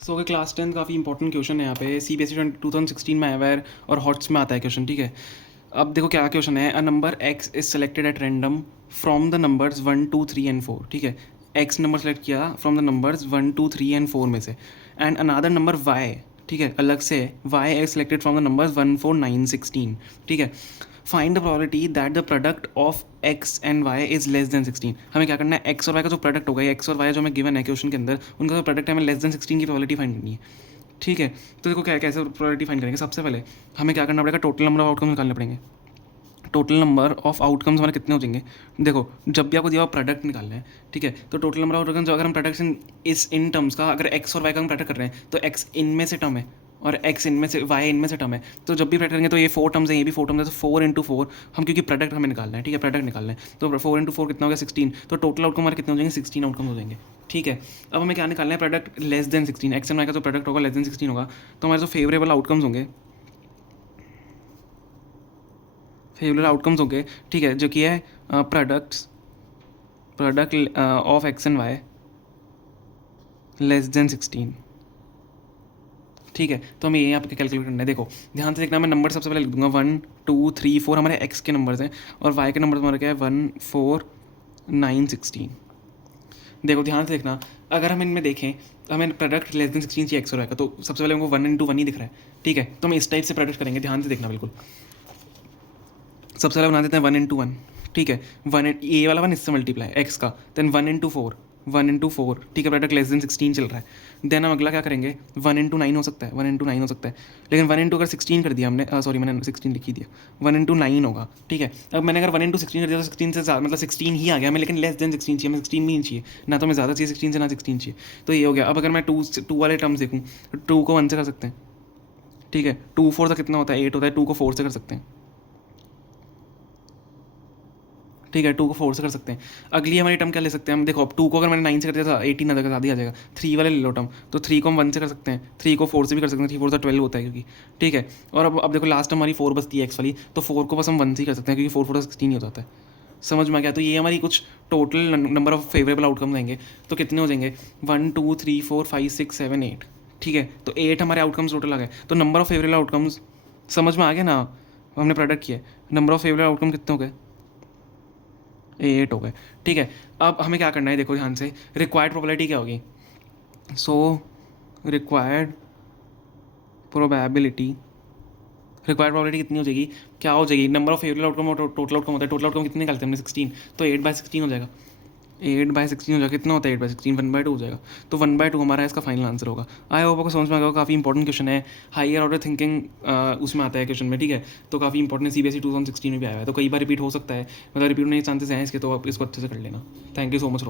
सो कि क्लास 10 काफ़ी important question है यहाँ पे। CBSE 2016 में आया हुआ है और हॉट्स में आता है क्वेश्चन, ठीक है। अब देखो क्या क्वेश्चन है। A number x is selected at random from the numbers 1 2 3 and 4, ठीक है। x नंबर सेलेक्ट किया फ्रॉम द नंबर्स 1 2 3 एंड 4 में से, एंड अनादर नंबर y, ठीक है, अलग से y is selected from the numbers 1 4 9 16, ठीक है। Find the probability that the product of x and y is less than 16। हमें क्या करना है, x और y का जो प्रोडक्ट होगा, ये x और y जो हमें गिवन है क्वेश्चन के अंदर, उनका जो प्रोडक्ट है हमें लेस देन 16 की प्रोबेबिलिटी फाइंड करनी है, ठीक है। तो देखो क्या कैसे प्रोबेबिलिटी फाइंड करेंगे। सबसे पहले हमें क्या करना पड़ेगा, टोटल नंबर ऑफ आउटकम्स निकालने पड़ेंगे। टोटल नंबर ऑफ आउटकम्स हमारे कितने हो जाएंगे। देखो जब भी आपको दिया हुआ प्रोडक्ट निकालना है, ठीक है, तो टोटल नंबर ऑफ आउटकम्स अगर हम प्रोडक्ट इन टर्म्स का, अगर एक्स और वाई का हम प्रोडक्ट कर रहे हैं तो एक्स इनमें से टर्म है और एक्स इनमें से, वाई इनमें से टर्म है। तो जब भी प्रोडक्ट करेंगे तो ये 4 टर्म्स हैं, ये भी 4 टर्म्स है, तो 4 इंटू 4 हम, क्योंकि प्रोडक्ट हमें निकालना है, ठीक है, प्रोडक्ट निकालना है, तो 4 इंटू 4 कितना हो गया 16। तो टोटल आउटकम हमारे कितने हो जाएंगे, 16 आउटकम हो जाएंगे, ठीक है। अब हमें क्या निकालना है, product less than 16, X and Y का जो प्रोडक्ट होगा लेस देन 16 होगा। तो हमारे जो फेवरेबल आउटकम्स होंगे, ठीक है, जो कि है product of X and Y less than 16, ठीक है। तो हमें ये यहाँ पे कैलकुलेट करना है। देखो ध्यान से देखना, मैं नंबर सबसे पहले लिख दूंगा 1 2 3 4 हमारे एक्स के नंबर्स हैं, और वाई के नंबर हमारे क्या है 1 4 9 16। देखो ध्यान से देखना, अगर हम इनमें देखें, हमें प्रोडक्ट लेस देन 16 चाहिए एक्स और वाई का, तो सबसे पहले हमको 1 इंटू 1 ही दिख रहा है, ठीक है। तो हम इस टाइप से प्रोडक्ट करेंगे, ध्यान से देखना बिल्कुल। सबसे पहले बना देते हैं 1 इंटू 1, ठीक है। ए वाला 1 इससे मल्टीप्लाई एक्स का, देन 1 इंटू 4, 1 इंटू 4, ठीक है, प्रोडक्ट लेस देन 16 चल रहा है। देन हम अगला क्या करेंगे, 1 इंटू 9 हो सकता है, 1 इंटू 9 हो सकता है, लेकिन 1 इंटू अगर 16 कर दिया हमने, सॉरी मैंने 16 लिख ही दिया, 1 इंटू 9 होगा, ठीक है। अब मैंने अगर 1 इंटू 16 कर दिया तो 16 से ज़्यादा, मतलब 16 ही आ गया हमें, लेकिन लेस देन 16 चाहिए, हमें 16 भी नहीं चाहिए, ना तो हमें ज़्यादा चाहिए 16 से, ना 16 चाहिए, तो ये हो गया। अब अगर मैं टू वाले टर्म्स देखूँ, 2 को 1 से कर सकते हैं, ठीक है, 2 4 का कितना होता है 8 होता है, 2 को 4 से कर सकते हैं, ठीक है, 2 को 4 से कर सकते हैं। अगली हमारी टर्म क्या ले सकते हैं हम, देखो अब 2 को अगर मैंने 9 से कर दिया था 18 आ जाएगा, आधी आ जाएगा। 3 वाले ले लो टर्म, तो 3 को हम 1 से कर सकते हैं, 3 को 4 से भी कर सकते हैं, 3 4 से 12 होता है क्योंकि, ठीक है। और अब देखो लास्ट हमारी 4 बचती है एक्स वाली, तो 4 को बस हम 1 से ही कर सकते हैं, क्योंकि 4 4 16 ही हो जाता है। समझ में आ गया। तो ये हमारी कुछ total number of favourable outcome रहेंगे। तो कितने हो जाएंगे, 1 2 3 4 5 6 7 8, ठीक है। तो 8 हमारे आउटकम्स टोटल आ गए। तो नंबर ऑफ फेवरेबल आउटकम्स समझ में आ गया ना, हमने प्रोडक्ट किया, नंबर ऑफ फेवरेबल आउटकम कितने हो गए, 8 हो गए, ठीक है। अब हमें क्या करना है, देखो ध्यान से, रिक्वायर्ड प्रोबेबिलिटी क्या होगी। So required probability, required probability कितनी हो जाएगी, क्या हो जाएगी, नंबर ऑफ फेवरेबल आउटकम और टोटल आउटकम होता है, टोटल आउटकम कितने निकालते हैं हमने 16, तो 8/16 हो जाएगा, 8/16 हो जाएगा। कितना होता है 8/16, 1/2 हो जाएगा। तो 1/2 हमारा इसका फाइनल आंसर होगा। आई होप आपको समझ में आ गया, काफ़ी इंपॉर्टेंट क्वेश्चन है, हायर ऑर्डर थिंकिंग उसमें आता है क्वेश्चन में, ठीक है। तो काफ़ी इंपॉर्टेंट CBSE 2016 में भी आया है, तो कई बार रिपीट हो सकता है, मतलब रिपीट होने के चांसेस हैं इसके, तो आप इसको अच्छे से कर लेना। Thank you so much for